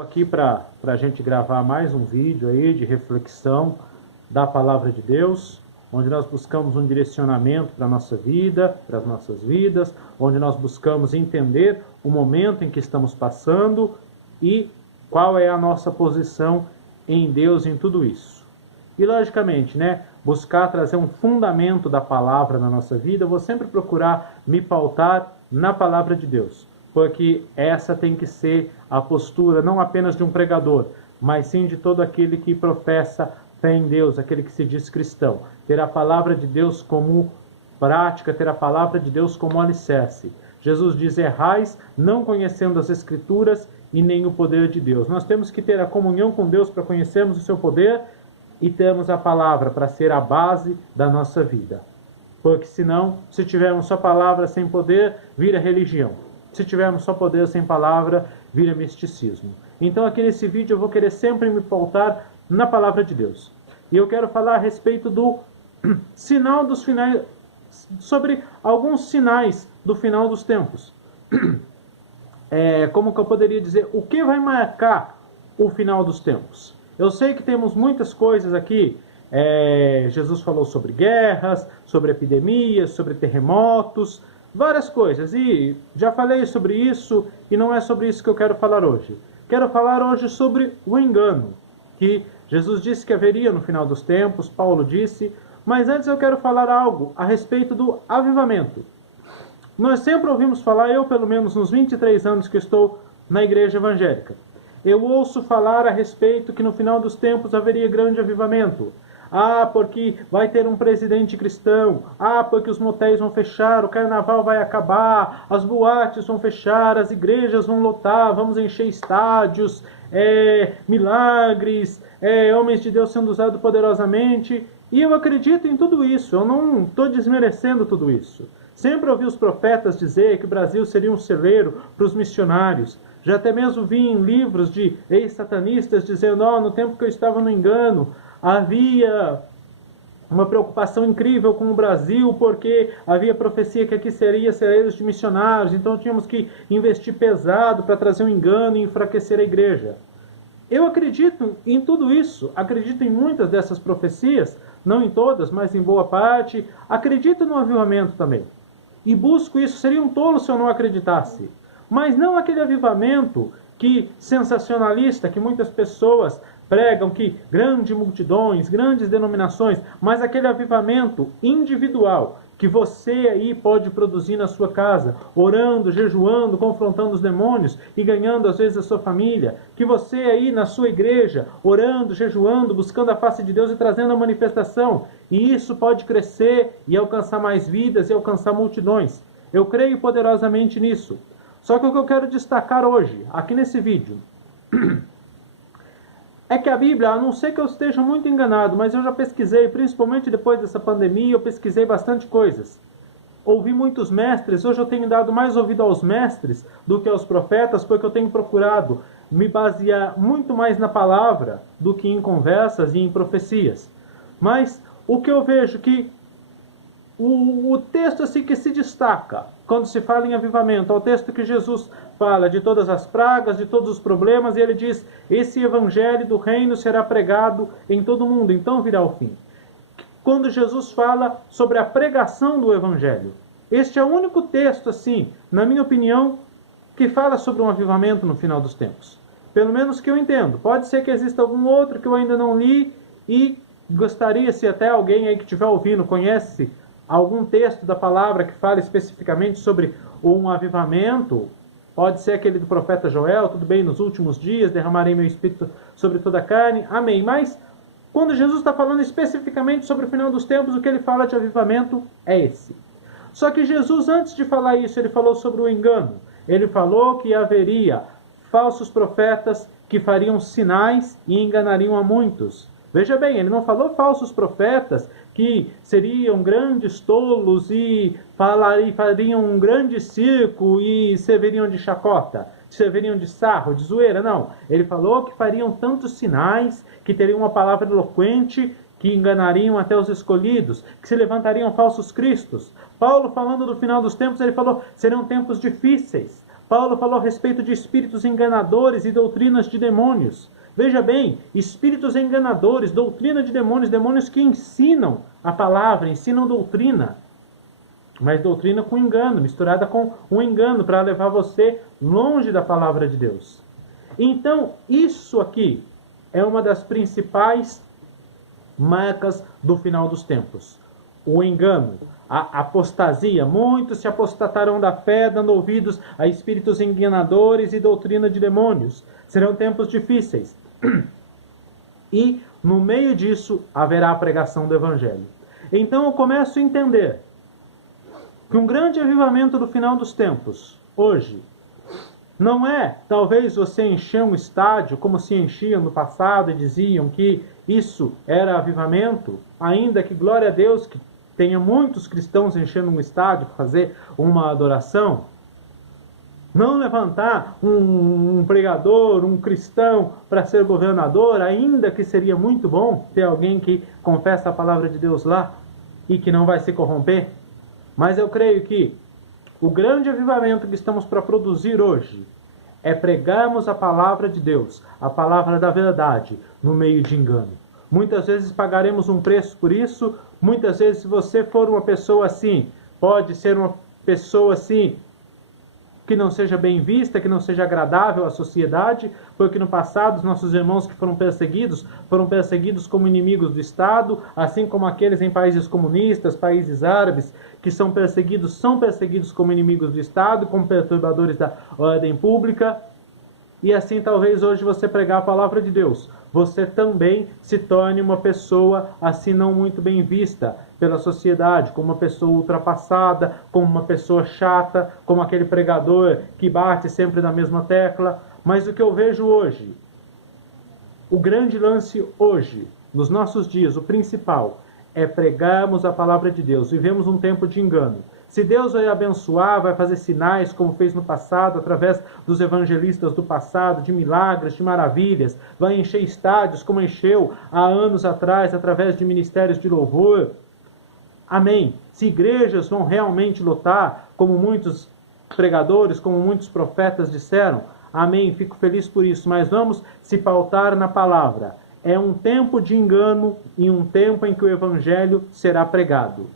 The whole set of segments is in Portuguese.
Estou aqui para a gente gravar mais um vídeo aí de reflexão da Palavra de Deus, onde nós buscamos um direcionamento para a nossa vida, para as nossas vidas, onde nós buscamos entender o momento em que estamos passando e qual é a nossa posição em Deus em tudo isso. E logicamente, buscar trazer um fundamento da palavra na nossa vida, eu vou sempre procurar me pautar na palavra de Deus, porque essa tem que ser a postura não apenas de um pregador, mas sim de todo aquele que professa fé em Deus, aquele que se diz cristão. Ter a palavra de Deus como prática, ter a palavra de Deus como alicerce. Jesus diz: errais não conhecendo as Escrituras e nem o poder de Deus. Nós temos que ter a comunhão com Deus para conhecermos o seu poder e termos a palavra para ser a base da nossa vida. Porque senão, se tivermos só palavra sem poder, vira religião. Se tivermos só poder sem palavra, vira misticismo. Então aqui nesse vídeo eu vou querer sempre me pautar na palavra de Deus. E eu quero falar a respeito do sinal dos finais, sobre alguns sinais do final dos tempos. Como que eu poderia dizer, o que vai marcar o final dos tempos? Eu sei que temos muitas coisas aqui. Jesus falou sobre guerras, sobre epidemias, sobre terremotos, várias coisas, e já falei sobre isso, e não é sobre isso que eu quero falar hoje. Quero falar hoje sobre o engano, que Jesus disse que haveria no final dos tempos, Paulo disse, mas antes eu quero falar algo a respeito do avivamento. Nós sempre ouvimos falar, eu pelo menos nos 23 anos que estou na igreja evangélica, eu ouço falar a respeito que no final dos tempos haveria grande avivamento. Porque vai ter um presidente cristão. Porque os motéis vão fechar, o carnaval vai acabar, as boates vão fechar, as igrejas vão lotar, vamos encher estádios, milagres, homens de Deus sendo usados poderosamente. E eu acredito em tudo isso, eu não estou desmerecendo tudo isso. Sempre ouvi os profetas dizer que o Brasil seria um celeiro para os missionários. Já até mesmo vi em livros de ex-satanistas dizendo: no tempo que eu estava no engano, havia uma preocupação incrível com o Brasil, porque havia profecia que aqui seria celeiros de missionários, então tínhamos que investir pesado para trazer um engano e enfraquecer a igreja. Eu acredito em tudo isso, acredito em muitas dessas profecias, não em todas, mas em boa parte, acredito no avivamento também. E busco isso, seria um tolo se eu não acreditasse. Mas não aquele avivamento sensacionalista, que muitas pessoas pregam, que grandes multidões, grandes denominações, mas aquele avivamento individual, que você aí pode produzir na sua casa, orando, jejuando, confrontando os demônios e ganhando às vezes a sua família, que você aí na sua igreja, orando, jejuando, buscando a face de Deus e trazendo a manifestação, e isso pode crescer e alcançar mais vidas e alcançar multidões. Eu creio poderosamente nisso. Só que o que eu quero destacar hoje, aqui nesse vídeo, é que a Bíblia, a não ser que eu esteja muito enganado, mas eu já pesquisei, principalmente depois dessa pandemia, eu pesquisei bastante coisas. Ouvi muitos mestres, hoje eu tenho dado mais ouvido aos mestres do que aos profetas, porque eu tenho procurado me basear muito mais na palavra do que em conversas e em profecias. Mas o que eu vejo que o texto assim que se destaca quando se fala em avivamento é o texto que Jesus fala de todas as pragas, de todos os problemas, e ele diz: esse evangelho do reino será pregado em todo o mundo, então virá o fim. Quando Jesus fala sobre a pregação do evangelho, este é o único texto, assim, na minha opinião, que fala sobre um avivamento no final dos tempos. Pelo menos que eu entendo. Pode ser que exista algum outro que eu ainda não li e gostaria, se até alguém aí que estiver ouvindo conhece algum texto da palavra que fala especificamente sobre um avivamento, pode ser aquele do profeta Joel, tudo bem, nos últimos dias derramarei meu espírito sobre toda a carne, amém. Mas quando Jesus está falando especificamente sobre o final dos tempos, o que ele fala de avivamento é esse. Só que Jesus, antes de falar isso, ele falou sobre o engano. Ele falou que haveria falsos profetas que fariam sinais e enganariam a muitos. Veja bem, ele não falou falsos profetas que seriam grandes tolos e fariam um grande circo e serviriam de chacota, serviriam de sarro, de zoeira, não. Ele falou que fariam tantos sinais, que teriam uma palavra eloquente, que enganariam até os escolhidos, que se levantariam falsos cristos. Paulo, falando do final dos tempos, ele falou: serão tempos difíceis. Paulo falou a respeito de espíritos enganadores e doutrinas de demônios. Veja bem, espíritos enganadores, doutrina de demônios, demônios que ensinam a palavra, ensinam doutrina. Mas doutrina com engano, misturada com um engano, para levar você longe da palavra de Deus. Então, isso aqui é uma das principais marcas do final dos tempos. O engano, a apostasia. Muitos se apostatarão da fé, dando ouvidos a espíritos enganadores e doutrina de demônios. Serão tempos difíceis. E, no meio disso, haverá a pregação do Evangelho. Então, eu começo a entender que um grande avivamento do final dos tempos, hoje, não é, talvez, você encher um estádio, como se enchia no passado, e diziam que isso era avivamento, ainda que, glória a Deus, que tenha muitos cristãos enchendo um estádio para fazer uma adoração. Não levantar um pregador, um cristão para ser governador, ainda que seria muito bom ter alguém que confessa a palavra de Deus lá e que não vai se corromper. Mas eu creio que o grande avivamento que estamos para produzir hoje é pregarmos a palavra de Deus, a palavra da verdade, no meio de engano. Muitas vezes pagaremos um preço por isso, muitas vezes se você for uma pessoa assim, pode ser uma pessoa assim, que não seja bem vista, que não seja agradável à sociedade, porque no passado os nossos irmãos que foram perseguidos como inimigos do Estado, assim como aqueles em países comunistas, países árabes, que são perseguidos como inimigos do Estado, como perturbadores da ordem pública. E assim talvez hoje você pregar a palavra de Deus, você também se torne uma pessoa assim não muito bem vista pela sociedade, como uma pessoa ultrapassada, como uma pessoa chata, como aquele pregador que bate sempre na mesma tecla. Mas o que eu vejo hoje, o grande lance hoje, nos nossos dias, o principal, é pregarmos a palavra de Deus. Vivemos um tempo de engano. Se Deus vai abençoar, vai fazer sinais, como fez no passado, através dos evangelistas do passado, de milagres, de maravilhas, vai encher estádios, como encheu há anos atrás, através de ministérios de louvor. Amém. Se igrejas vão realmente lotar, como muitos pregadores, como muitos profetas disseram, amém, fico feliz por isso, mas vamos se pautar na palavra. É um tempo de engano e um tempo em que o evangelho será pregado.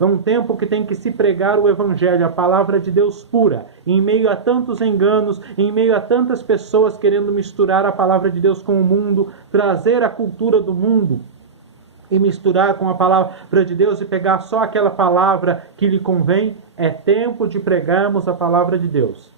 É um tempo que tem que se pregar o Evangelho, a palavra de Deus pura, em meio a tantos enganos, em meio a tantas pessoas querendo misturar a palavra de Deus com o mundo, trazer a cultura do mundo e misturar com a palavra de Deus e pegar só aquela palavra que lhe convém. É tempo de pregarmos a palavra de Deus.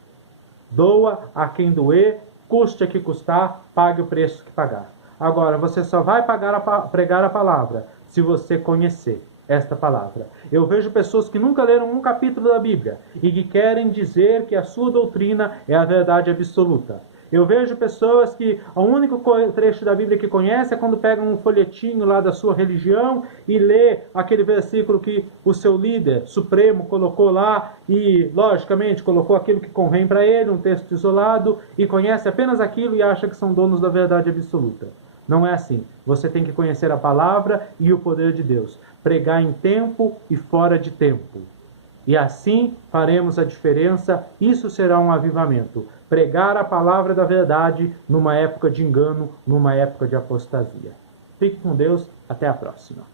Doa a quem doer, custe a que custar, pague o preço que pagar. Agora, você só vai pregar a palavra se você conhecer esta palavra. Eu vejo pessoas que nunca leram um capítulo da Bíblia e que querem dizer que a sua doutrina é a verdade absoluta. Eu vejo pessoas que o único trecho da Bíblia que conhece é quando pegam um folhetinho lá da sua religião e lê aquele versículo que o seu líder supremo colocou lá e, logicamente, colocou aquilo que convém para ele, um texto isolado, e conhece apenas aquilo e acha que são donos da verdade absoluta. Não é assim. Você tem que conhecer a palavra e o poder de Deus. Pregar em tempo e fora de tempo. E assim faremos a diferença. Isso será um avivamento. Pregar a palavra da verdade numa época de engano, numa época de apostasia. Fique com Deus. Até a próxima.